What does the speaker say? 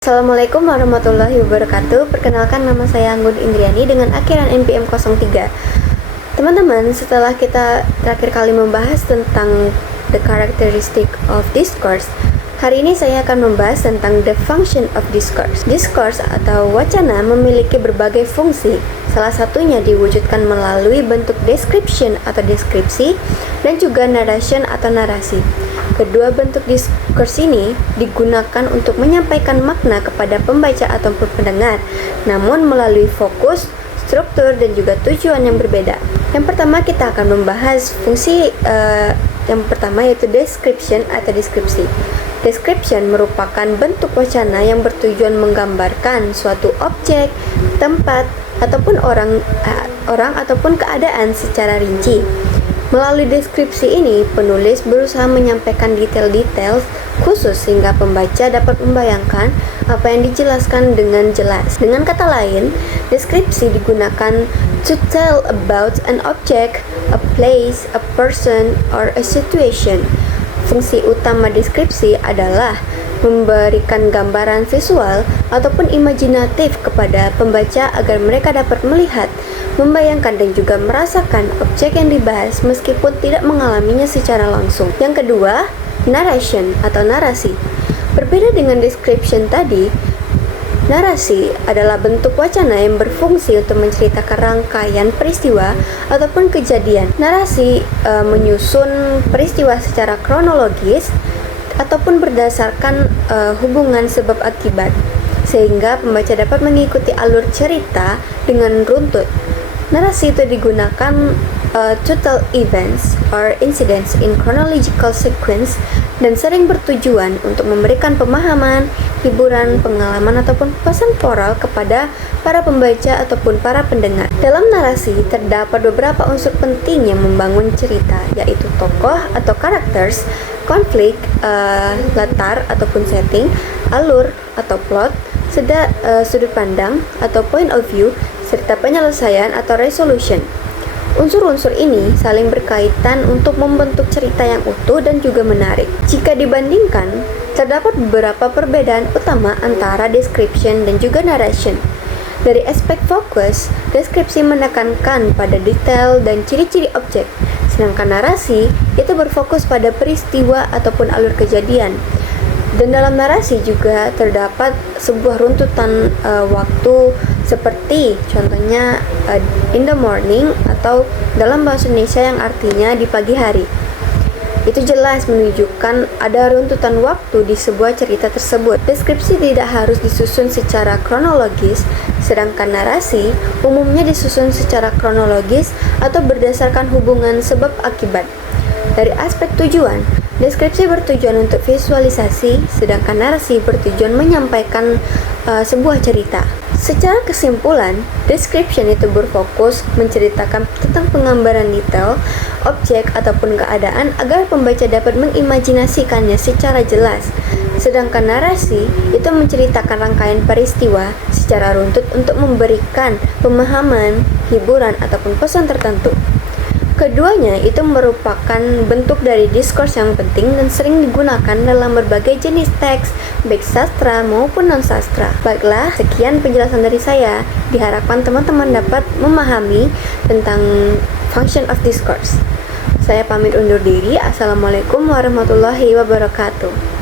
Assalamualaikum warahmatullahi wabarakatuh. Perkenalkan, nama saya Anggun Indriani dengan akhiran NPM 03. Teman-teman, setelah kita terakhir kali membahas tentang the characteristic of discourse, hari ini saya akan membahas tentang the function of discourse. Discourse atau wacana memiliki berbagai fungsi. Salah satunya diwujudkan melalui bentuk description atau deskripsi dan juga narration atau narasi. Kedua bentuk diskurs ini digunakan untuk menyampaikan makna kepada pembaca ataupun pendengar, namun melalui fokus, struktur, dan juga tujuan yang berbeda. Yang pertama kita akan membahas fungsi yang pertama, yaitu description atau deskripsi. Description merupakan bentuk wacana yang bertujuan menggambarkan suatu objek, tempat, ataupun orang ataupun keadaan secara rinci. Melalui deskripsi ini, penulis berusaha menyampaikan detail-detail khusus sehingga pembaca dapat membayangkan apa yang dijelaskan dengan jelas. Dengan kata lain, deskripsi digunakan to tell about an object, a place, a person, or a situation. Fungsi utama deskripsi adalah memberikan gambaran visual ataupun imajinatif kepada pembaca agar mereka dapat melihat, membayangkan, dan juga merasakan objek yang dibahas meskipun tidak mengalaminya secara langsung. Yang kedua, narration atau narasi. Berbeda dengan description tadi, narasi adalah bentuk wacana yang berfungsi untuk menceritakan rangkaian peristiwa ataupun kejadian. Narasi menyusun peristiwa secara kronologis ataupun berdasarkan hubungan sebab akibat, sehingga pembaca dapat mengikuti alur cerita dengan runtut. Narasi itu digunakan to tell events or incidents in chronological sequence dan sering bertujuan untuk memberikan pemahaman, hiburan, pengalaman, ataupun pesan moral kepada para pembaca ataupun para pendengar. Dalam narasi terdapat beberapa unsur penting yang membangun cerita, yaitu tokoh atau characters, konflik, latar ataupun setting, alur atau plot, sudut pandang atau point of view, serta penyelesaian atau resolution. Unsur-unsur ini saling berkaitan untuk membentuk cerita yang utuh dan juga menarik. Jika dibandingkan, terdapat beberapa perbedaan utama antara description dan juga narration. Dari aspek fokus, deskripsi menekankan pada detail dan ciri-ciri objek, sedangkan narasi itu berfokus pada peristiwa ataupun alur kejadian. Dan dalam narasi juga terdapat sebuah runtutan waktu, seperti contohnya in the morning, atau dalam bahasa Indonesia yang artinya di pagi hari. Itu jelas menunjukkan ada runtutan waktu di sebuah cerita tersebut. Deskripsi tidak harus disusun secara kronologis, sedangkan narasi umumnya disusun secara kronologis atau berdasarkan hubungan sebab akibat. Dari aspek tujuan, deskripsi bertujuan untuk visualisasi, sedangkan narasi bertujuan menyampaikan sebuah cerita. Secara kesimpulan, description itu berfokus menceritakan tentang penggambaran detail, objek ataupun keadaan agar pembaca dapat mengimajinasikannya secara jelas. Sedangkan narasi itu menceritakan rangkaian peristiwa secara runtut untuk memberikan pemahaman, hiburan, ataupun pesan tertentu. Keduanya itu merupakan bentuk dari diskurs yang penting dan sering digunakan dalam berbagai jenis teks, baik sastra maupun non-sastra. Baiklah, sekian penjelasan dari saya. Diharapkan teman-teman dapat memahami tentang function of discourse. Saya pamit undur diri. Assalamualaikum warahmatullahi wabarakatuh.